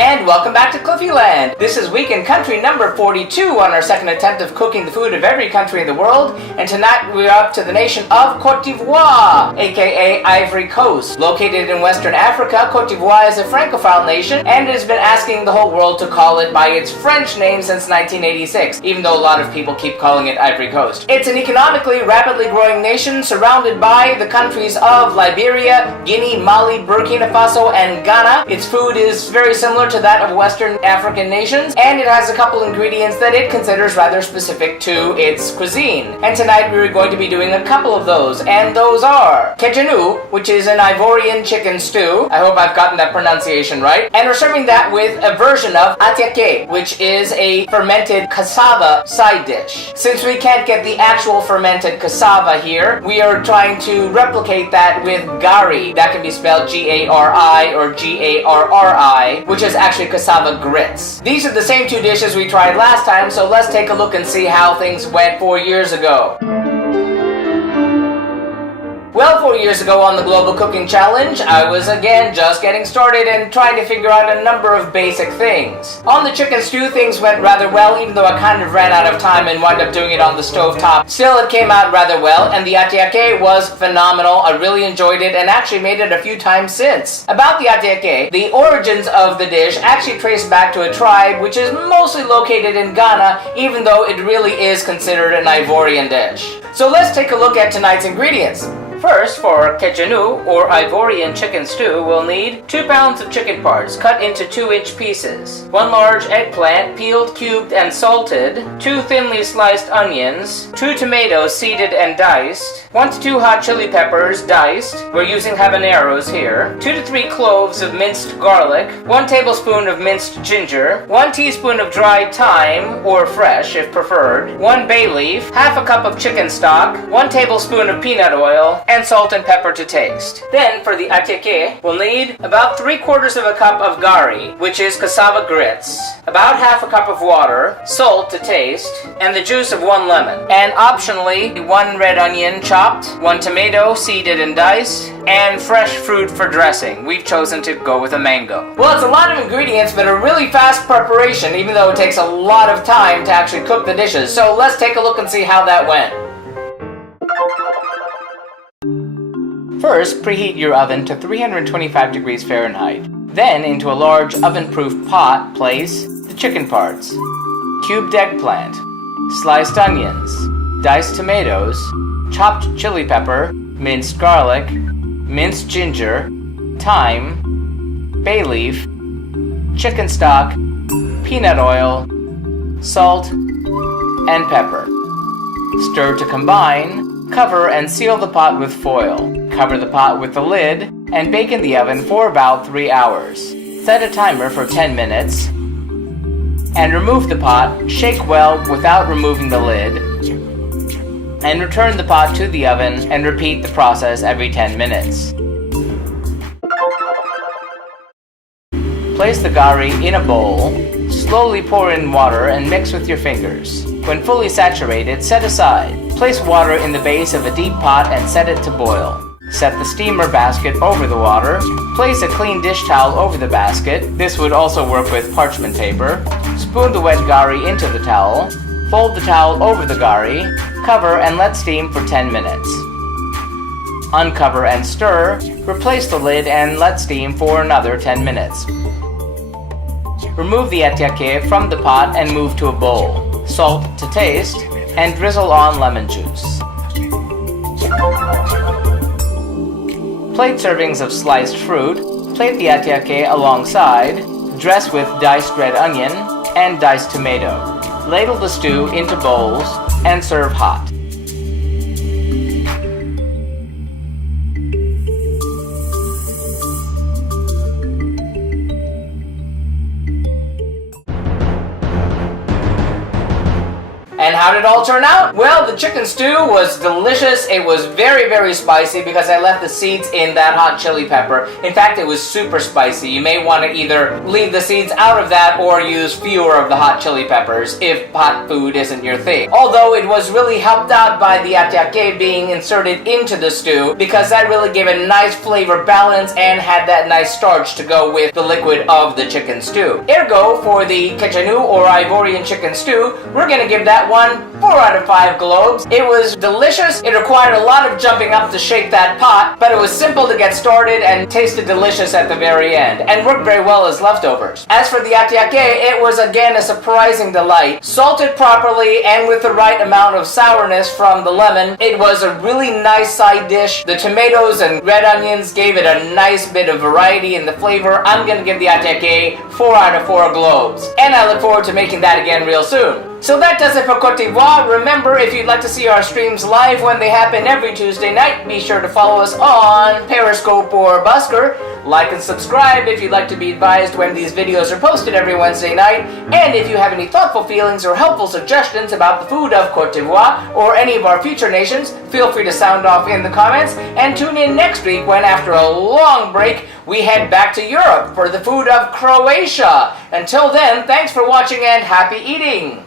And welcome back to Cliffieland. This is week in country number 42 on our second attempt of cooking the food of every country in the world. And tonight we're up to the nation of Côte d'Ivoire, aka Ivory Coast. Located in Western Africa, Côte d'Ivoire is a Francophile nation and has been asking the whole world to call it by its French name since 1986, even though a lot of people keep calling it Ivory Coast. It's an economically rapidly growing nation surrounded by the countries of Liberia, Guinea, Mali, Burkina Faso, and Ghana. Its food is very similar to that of Western African nations, and it has a couple ingredients that it considers rather specific to its cuisine. And tonight we're going to be doing a couple of those, and those are Kedjenou, which is an Ivorian chicken stew. I hope I've gotten that pronunciation right. And we're serving that with a version of Attiéké, which is a fermented cassava side dish. Since we can't get the actual fermented cassava here, we are trying to replicate that with gari. That can be spelled G-A-R-I or G-A-R-R-I, which is actually cassava grits. These are the same two dishes we tried last time, so let's take a look and see how things went 4 years ago. Well, 4 years ago on the Global Cooking Challenge, I was again just getting started and trying to figure out a number of basic things. On the chicken stew, things went rather well, even though I kind of ran out of time and wound up doing it on the stove top. Still, it came out rather well, and the attiéké was phenomenal. I really enjoyed it and actually made it a few times since. About the attiéké, the origins of the dish actually trace back to a tribe which is mostly located in Ghana, even though it really is considered an Ivorian dish. So let's take a look at tonight's ingredients. First, for Kedjenou, or Ivorian chicken stew, we'll need 2 pounds of chicken parts cut into 2-inch pieces, 1 large eggplant peeled, cubed, and salted, 2 thinly sliced onions, 2 tomatoes seeded and diced, 1 to 2 hot chili peppers diced, we're using habaneros here, 2 to 3 cloves of minced garlic, 1 tablespoon of minced ginger, 1 teaspoon of dried thyme, or fresh if preferred, 1 bay leaf, half a cup of chicken stock, 1 tablespoon of peanut oil, and salt and pepper to taste. Then for the attiéké, we'll need about 3/4 of a cup of gari, which is cassava grits, about half a cup of water, salt to taste, and the juice of 1 lemon. And optionally, 1 red onion chopped, 1 tomato seeded and diced, and fresh fruit for dressing. We've chosen to go with a mango. Well, it's a lot of ingredients, but a really fast preparation, even though it takes a lot of time to actually cook the dishes. So let's take a look and see how that went. First, preheat your oven to 325 degrees Fahrenheit. Then, into a large oven-proof pot, place the chicken parts, cubed eggplant, sliced onions, diced tomatoes, chopped chili pepper, minced garlic, minced ginger, thyme, bay leaf, chicken stock, peanut oil, salt, and pepper. Stir to combine. Cover and seal the pot with foil. Cover the pot with the lid and bake in the oven for about 3 hours. Set a timer for 10 minutes and remove the pot. Shake well without removing the lid and return the pot to the oven and repeat the process every 10 minutes. Place the gari in a bowl. Slowly pour in water and mix with your fingers. When fully saturated, set aside. Place water in the base of a deep pot and set it to boil. Set the steamer basket over the water. Place a clean dish towel over the basket. This would also work with parchment paper. Spoon the wet gari into the towel. Fold the towel over the gari. Cover and let steam for 10 minutes. Uncover and stir. Replace the lid and let steam for another 10 minutes. Remove the attiéké from the pot and move to a bowl. Salt to taste, and drizzle on lemon juice. Plate servings of sliced fruit. Plate the attiéké alongside. Dress with diced red onion and diced tomato. Ladle the stew into bowls and serve hot. And how How did it all turn out? Well, the chicken stew was delicious. It was very, very spicy because I left the seeds in that hot chili pepper. In fact, it was super spicy. You may want to either leave the seeds out of that or use fewer of the hot chili peppers if hot food isn't your thing. Although it was really helped out by the attiéké being inserted into the stew because that really gave a nice flavor balance and had that nice starch to go with the liquid of the chicken stew. Ergo, for the Kedjenou or Ivorian chicken stew, we're going to give that one 4 out of 5 globes. It was delicious. It required a lot of jumping up to shake that pot, but it was simple to get started and tasted delicious at the very end, and worked very well as leftovers. As for the attiéké, it was again a surprising delight. Salted properly and with the right amount of sourness from the lemon, it was a really nice side dish. The tomatoes and red onions gave it a nice bit of variety in the flavor. I'm going to give the attiéké 4 out of 4 globes, and I look forward to making that again real soon. So that does it for Côte d'Ivoire. Remember, if you'd like to see our streams live when they happen every Tuesday night, be sure to follow us on Periscope or Busker. Like and subscribe if you'd like to be advised when these videos are posted every Wednesday night. And if you have any thoughtful feelings or helpful suggestions about the food of Côte d'Ivoire or any of our future nations, feel free to sound off in the comments. And tune in next week when, after a long break, we head back to Europe for the food of Croatia. Until then, thanks for watching and happy eating!